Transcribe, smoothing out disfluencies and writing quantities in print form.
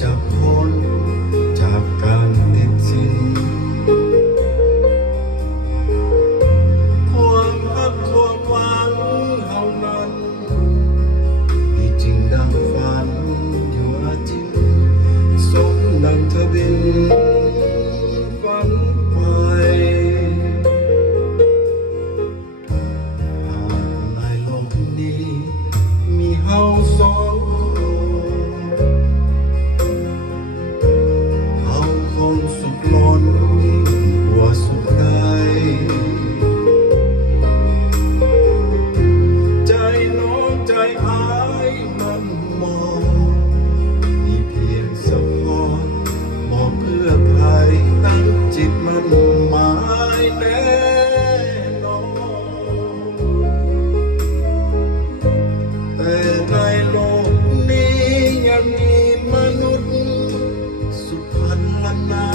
จะพ้นจากการติดสินความรักความหวังเฮานั้นมีจริงดังฝันอยู่อาจริงสมดังทะเบียนฝันไปหากในโลกนี้มีเฮาสองสุขล้นกว่าสุขใดใจน้องใจอายมันมองมีเพียงสะพอนบอกเพื่อใครตั้งจิตมันหมายแน่นอนแต่ในโลกนี้ยังมีมนุษย์สุดพันล้านนา